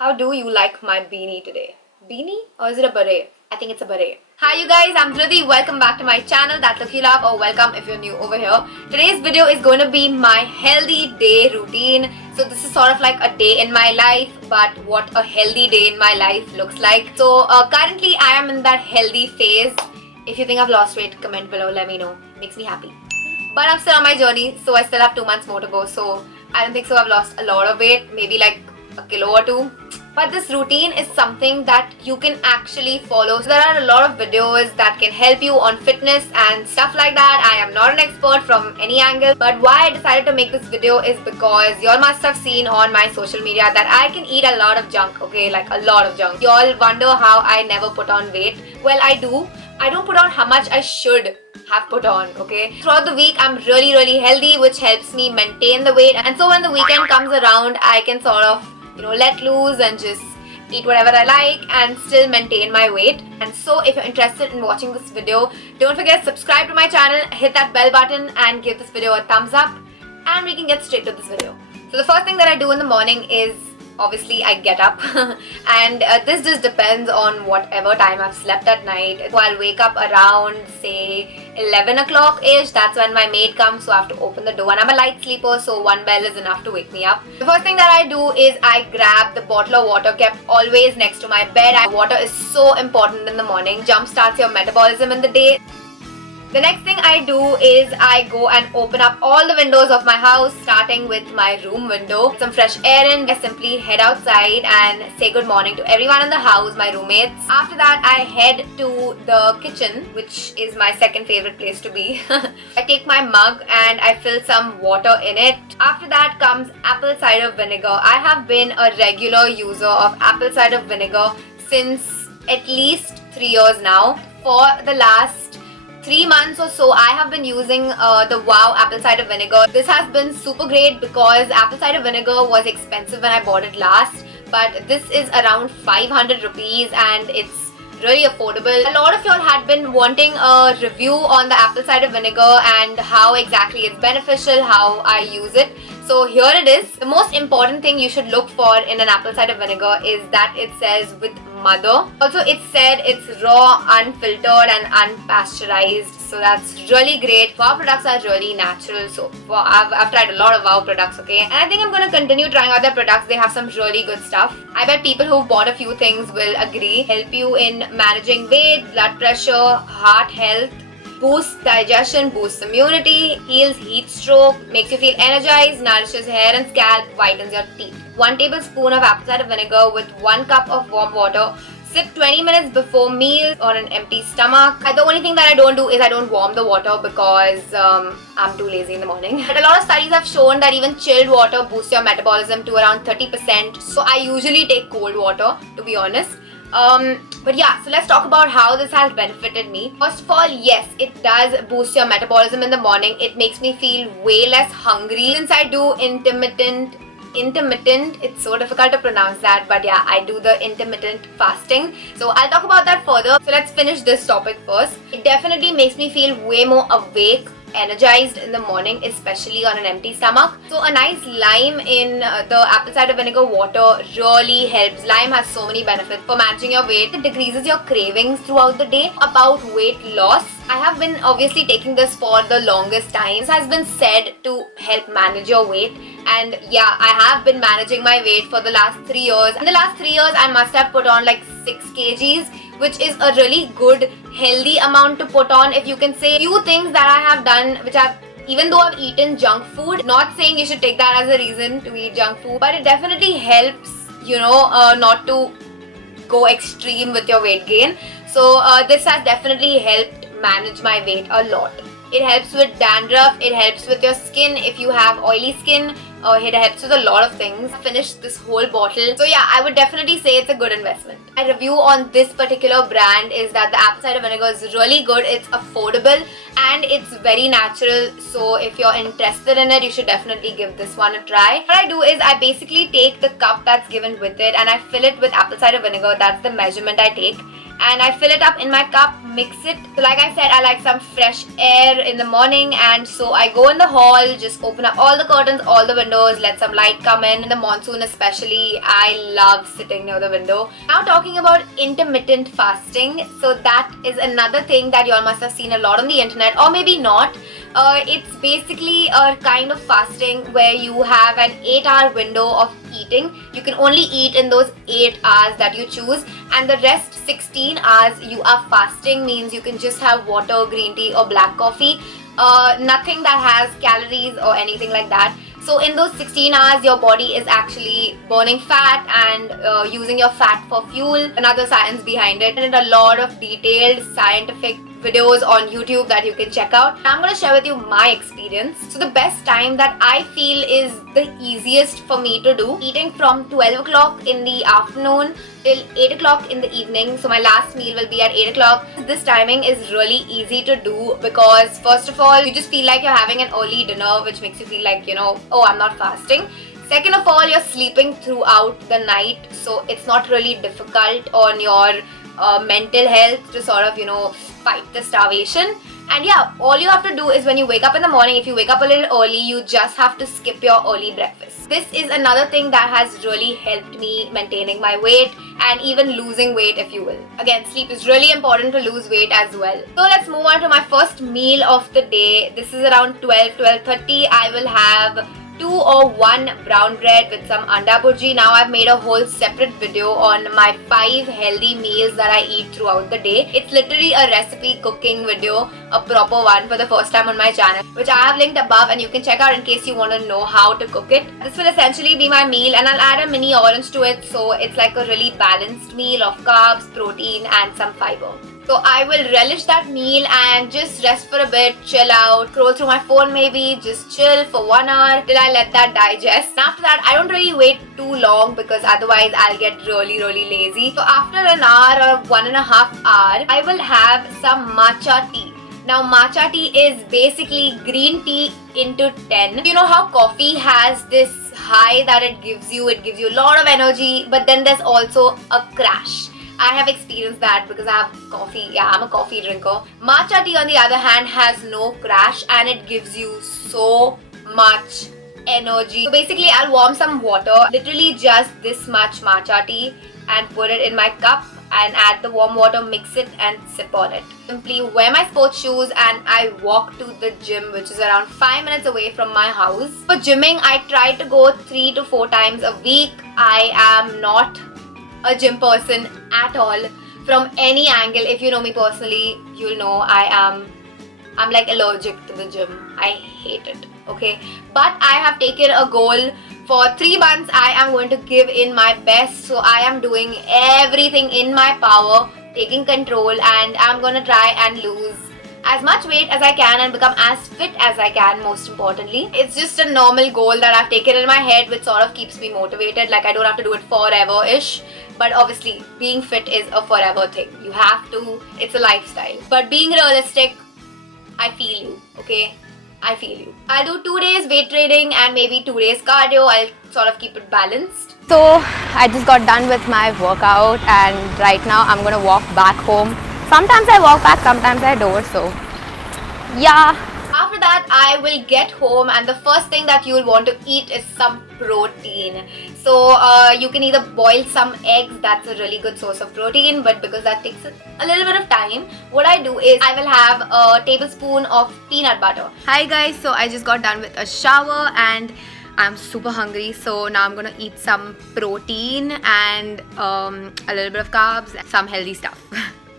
How do you like my beanie today? Beanie? Or is it a beret? I think it's a beret. Hi you guys, I'm Dhriti. Welcome back to my channel, That Look You Love, or welcome if you're new over here. Today's video is going to be my healthy day routine. So this is sort of like a day in my life, but what a healthy day in my life looks like. So currently I am in that healthy phase. If you think I've lost weight, comment below, let me know. Makes me happy. But I'm still on my journey, so I still have 2 months more to go. So I don't think so I've lost a lot of weight, maybe like a kilo or two. But this routine is something that you can actually follow. So there are a lot of videos that can help you on fitness and stuff like that. I am not an expert from any angle, but why I decided to make this video is because y'all must have seen on my social media that I can eat a lot of junk, okay, like a lot of junk. Y'all wonder how I never put on weight. Well, I do. I don't put on how much I should have put on, okay? Throughout the week, I'm really healthy, which helps me maintain the weight. And so when the weekend comes around, I can sort of let loose and just eat whatever I like and still maintain my weight. And so if you're interested in watching this video, don't forget to subscribe to my channel, hit that bell button and give this video a thumbs up, and we can get straight to this video. So the first thing that I do in the morning is obviously I get up and this just depends on whatever time I've slept at night. So I'll wake up around say 11 o'clock ish. That's when my maid comes, so I have to open the door, and I'm a light sleeper, so one bell is enough to wake me up. The first thing that I do is I grab the bottle of water kept always next to my bed. Water is so important in the morning, jumpstarts your metabolism in the day. The next thing I do is I go and open up all the windows of my house, starting with my room window. Some fresh air in. I simply head outside and say good morning to everyone in the house, my roommates. After that, I head to the kitchen, which is my second favorite place to be. I take my mug and I fill some water in it. After that comes apple cider vinegar. I have been a regular user of apple cider vinegar since at least 3 years now. For the last 3 months or so, I have been using the Wow apple cider vinegar. This has been super great because apple cider vinegar was expensive when I bought it last, but this is around 500 rupees and it's really affordable. A lot of y'all had been wanting a review on the apple cider vinegar and how exactly it's beneficial, how I use it. So here it is. The most important thing you should look for in an apple cider vinegar is that it says with mother. Also, it said it's raw, unfiltered and unpasteurized. So that's really great. Wow products are really natural. So I've tried a lot of Wow products, okay? And I think I'm going to continue trying out their products. They have some really good stuff. I bet people who've bought a few things will agree. Help you in managing weight, blood pressure, heart health, boosts digestion, boosts immunity, heals heat stroke, makes you feel energized, nourishes hair and scalp, whitens your teeth. 1 tablespoon of apple cider vinegar with 1 cup of warm water. Sip 20 minutes before meals or an empty stomach. The only thing that I don't do is I don't warm the water because I'm too lazy in the morning. But a lot of studies have shown that even chilled water boosts your metabolism to around 30%. So I usually take cold water, to be honest. But yeah, so let's talk about how this has benefited me. First of all, yes, it does boost your metabolism in the morning. It makes me feel way less hungry. Since I do intermittent, it's so difficult to pronounce that, but yeah, I do the intermittent fasting. So I'll talk about that further. So let's finish this topic first. It definitely makes me feel way more awake, energized in the morning, especially on an empty stomach. So a nice lime in the apple cider vinegar water really helps. Lime has so many benefits for managing your weight. It decreases your cravings throughout the day. About weight loss, I have been obviously taking this for the longest time. This has been said to help manage your weight, and yeah, I have been managing my weight for the last 3 years. In the last 3 years, I must have put on like 6 kgs, which is a really good, healthy amount to put on, if you can say. Few things that I have done, which even though I've eaten junk food, not saying you should take that as a reason to eat junk food, but it definitely helps, not to go extreme with your weight gain. So this has definitely helped manage my weight a lot. It helps with dandruff, it helps with your skin if you have oily skin, it helps with a lot of things. I finished this whole bottle. So yeah, I would definitely say it's a good investment. My review on this particular brand is that the apple cider vinegar is really good, it's affordable and it's very natural. So if you're interested in it, you should definitely give this one a try. What I do is I basically take the cup that's given with it and I fill it with apple cider vinegar. That's the measurement I take. and I fill it up in my cup, mix it. So like I said, I like some fresh air in the morning, and so I go in the hall, just open up all the curtains, all the windows, let some light come in the monsoon especially. I love sitting near the window. Now talking about intermittent fasting, so that is another thing that y'all must have seen a lot on the internet, or maybe not. It's basically a kind of fasting where you have an 8-hour window of eating. You can only eat in those 8 hours that you choose, and the rest 16 hours you are fasting, means you can just have water, green tea or black coffee, nothing that has calories or anything like that. So in those 16 hours your body is actually burning fat and using your fat for fuel. Another science behind it, and a lot of detailed scientific videos on YouTube that you can check out. I'm going to share with you my experience. So the best time that I feel is the easiest for me to do, eating from 12 o'clock in the afternoon till 8 o'clock in the evening. So my last meal will be at 8 o'clock. This timing is really easy to do because first of all, you just feel like you're having an early dinner, which makes you feel like, oh, I'm not fasting. Second of all, you're sleeping throughout the night, so it's not really difficult on your mental health to sort of, fight the starvation. And yeah, all you have to do is when you wake up in the morning, if you wake up a little early, you just have to skip your early breakfast. This is another thing that has really helped me maintaining my weight and even losing weight, if you will. Again, sleep is really important to lose weight as well. So let's move on to my first meal of the day. This is around 12:30. I will have 2 or 1 brown bread with some anda bhurji. Now I've made a whole separate video on my 5 healthy meals that I eat throughout the day. It's literally a recipe cooking video, a proper one for the first time on my channel, which I have linked above and you can check out in case you want to know how to cook it. This will essentially be my meal, and I'll add a mini orange to it, so it's like a really balanced meal of carbs, protein and some fiber. So I will relish that meal and just rest for a bit, chill out, scroll through my phone maybe, just chill for 1 hour till I let that digest. And after that, I don't really wait too long because otherwise I'll get really lazy. So after an hour or 1.5 hours, I will have some matcha tea. Now matcha tea is basically green tea into 10. You know how coffee has this high that it gives you a lot of energy, but then there's also a crash. I have experienced that because I have coffee. Yeah, I'm a coffee drinker. Matcha tea on the other hand has no crash and it gives you so much energy. So basically I'll warm some water, literally just this much matcha tea, and put it in my cup and add the warm water, mix it and sip on it. Simply wear my sports shoes and I walk to the gym, which is around 5 minutes away from my house. For gymming, I try to go 3 to 4 times a week. I am not a gym person at all from any angle. If you know me personally, you'll know I'm like allergic to the gym. I hate it, okay? But I have taken a goal. For 3 months I am going to give in my best, so I am doing everything in my power, taking control, and I'm gonna try and lose as much weight as I can and become as fit as I can, most importantly. It's just a normal goal that I've taken in my head, which sort of keeps me motivated. Like I don't have to do it forever-ish. But obviously, being fit is a forever thing. You have to. It's a lifestyle. But being realistic, I feel you, okay? I feel you. I'll do 2 days weight training and maybe 2 days cardio. I'll sort of keep it balanced. So, I just got done with my workout and right now I'm gonna walk back home. Sometimes I walk back, sometimes I don't, so yeah. After that, I will get home and the first thing that you will want to eat is some protein. So you can either boil some eggs, that's a really good source of protein, but because that takes a little bit of time, what I do is I will have a tablespoon of peanut butter. Hi guys, so I just got done with a shower and I'm super hungry, so now I'm gonna eat some protein and a little bit of carbs, some healthy stuff.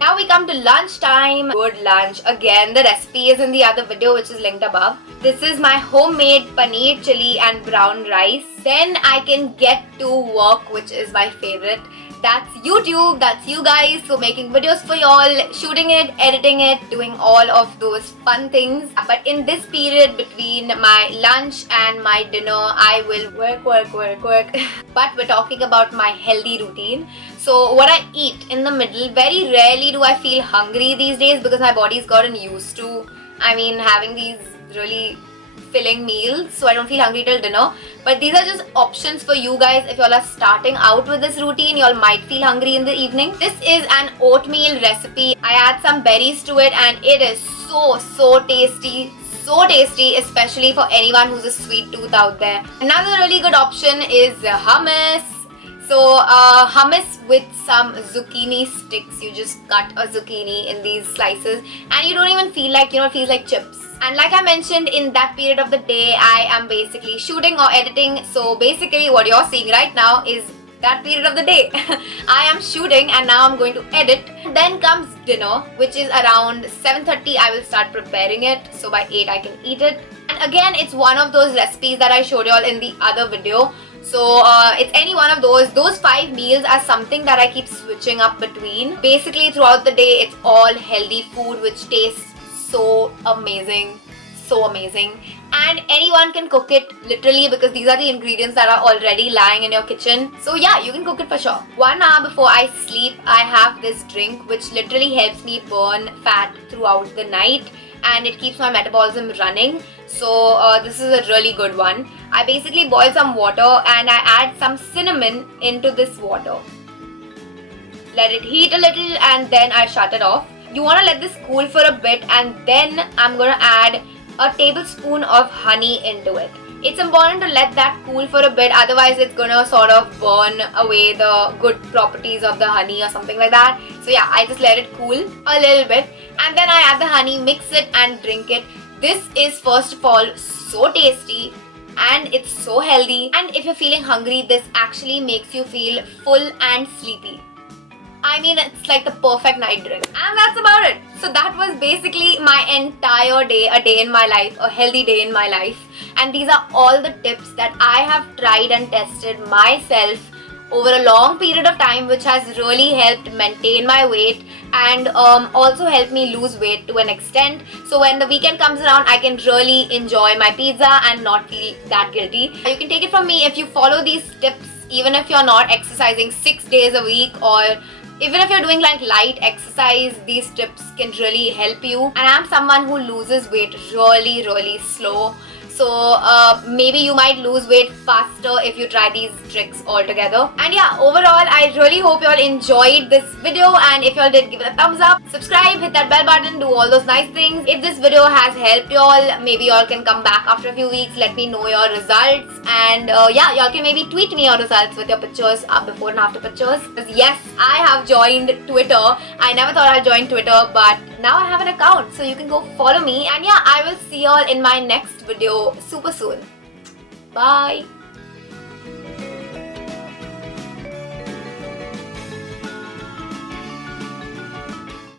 Now we come to lunch time. Good lunch. Again, the recipe is in the other video which is linked above. This is my homemade paneer chili and brown rice. Then I can get to work, which is my favorite. That's YouTube, that's you guys. So making videos for y'all, shooting it, editing it, doing all of those fun things. But in this period between my lunch and my dinner, I will work. But we're talking about my healthy routine. So what I eat in the middle, very rarely do I feel hungry these days because my body's gotten used to, having these really filling meals, so I don't feel hungry till dinner. But these are just options for you guys. If y'all are starting out with this routine, y'all might feel hungry in the evening. This is an oatmeal recipe. I add some berries to it and it is so tasty. So tasty, especially for anyone who's a sweet tooth out there. Another really good option is hummus. So hummus with some zucchini sticks. You just cut a zucchini in these slices and you don't even feel like, it feels like chips. And like I mentioned, in that period of the day, I am basically shooting or editing. So basically what you're seeing right now is that period of the day. I am shooting and now I'm going to edit. Then comes dinner, which is around 7:30. I will start preparing it. So by 8 I can eat it. And again, it's one of those recipes that I showed y'all in the other video. So it's any one of those. Those 5 meals are something that I keep switching up between. Basically throughout the day, it's all healthy food which tastes so amazing. And anyone can cook it literally because these are the ingredients that are already lying in your kitchen. So yeah, you can cook it for sure. 1 hour before I sleep, I have this drink which literally helps me burn fat throughout the night and it keeps my metabolism running. So this is a really good one. I basically boil some water and I add some cinnamon into this water. Let it heat a little and then I shut it off. You want to let this cool for a bit and then I'm going to add a tablespoon of honey into it. It's important to let that cool for a bit, otherwise it's going to sort of burn away the good properties of the honey or something like that. So yeah, I just let it cool a little bit and then I add the honey, mix it and drink it. This is first of all so tasty and it's so healthy, and if you're feeling hungry, this actually makes you feel full and sleepy. I mean, it's like the perfect night drink. And that's about it. So that was basically my entire day, a day in my life, a healthy day in my life. And these are all the tips that I have tried and tested myself over a long period of time, which has really helped maintain my weight and also helped me lose weight to an extent. So when the weekend comes around, I can really enjoy my pizza and not feel that guilty. You can take it from me, if you follow these tips, even if you're not exercising 6 days a week, or even if you're doing like light exercise, these tips can really help you. And I'm someone who loses weight really slow. So maybe you might lose weight faster if you try these tricks altogether. And yeah, overall, I really hope you all enjoyed this video. And if you all did, give it a thumbs up, subscribe, hit that bell button, do all those nice things. If this video has helped you all, maybe you all can come back after a few weeks, let me know your results. And yeah, you all can maybe tweet me your results with your pictures, before and after pictures. Because yes, I have joined Twitter. I never thought I'd join Twitter, but now I have an account, so you can go follow me. And yeah, I will see you all in my next video super soon. Bye.